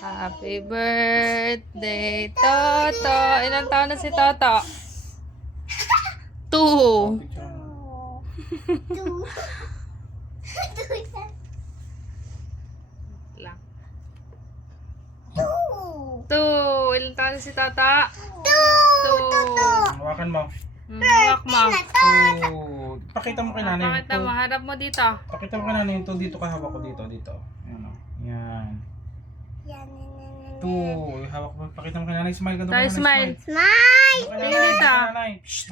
Happy birthday, Toto. Ilang taon na si Toto? 2. Lang. 2. Ilang taon na si Toto? 2. Hawakan mo. Hawak mo. Pakita mo kay nanay. Pakita mo, harap mo dito. Pakita mo kay nanay yung dito ka hawak ko dito. Ayan o. Yan. 2. Hawak mo. Pakita mo kay nanay. Smile ka doon. Tayo, smile. Tingin Tingin dito.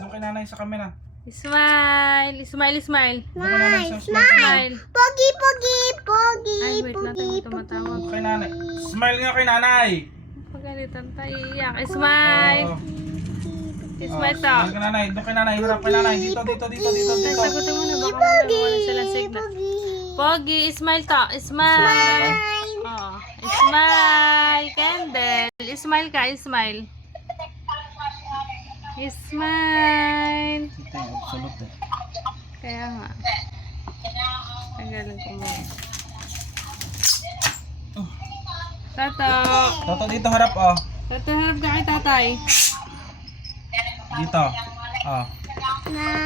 Doon kay nanay sa camera. Smile. Smile, smile. Doon kay nanay sa smile. Smile. Pogi, pogi, pogi, Ay, wait lang tayo tumatawag. Kay nanay. Smile nga kay nanay. Pagalitan tayo, iyak. Smile. Oo. Smile to. Smile kay nanay. Doon kay nanay. Harap kay nanay. Dito. Ay, sagutin mo na. Baka wala silang signal. Pogi, smile to. Smile. Oh. Smile. Candle. Smile ka, smile. Smile. Ito yung absolute eh. Kaya nga. Tanggalin ko mo. Tato. Toto dito harap oh. Tato, harap ka kay tatay. Dito. Oh.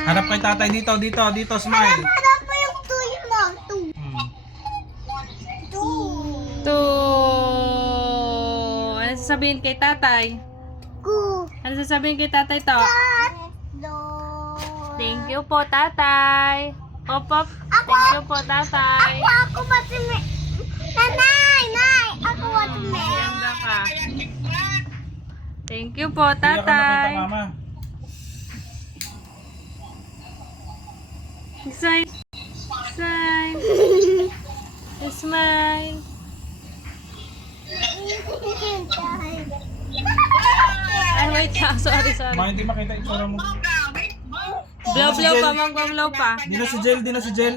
Harap kay tatay dito. Smile. Harap mo yung tuyo mo. To. Ano sasabihin kay tatay? Ano sasabihin kay tatay to? Thank you po, tatay. Opop. Thank you po, tatay. Ako ba si Nanay! Ako ba si Ganda ka. Thank you po, Hindi ka makita tatay. mama. Smile. Smile. Smile. Ay, wait lang. Sorry. Mga hindi makita itsura mo. Blow pa, mag-blow pa. Di na si Jel.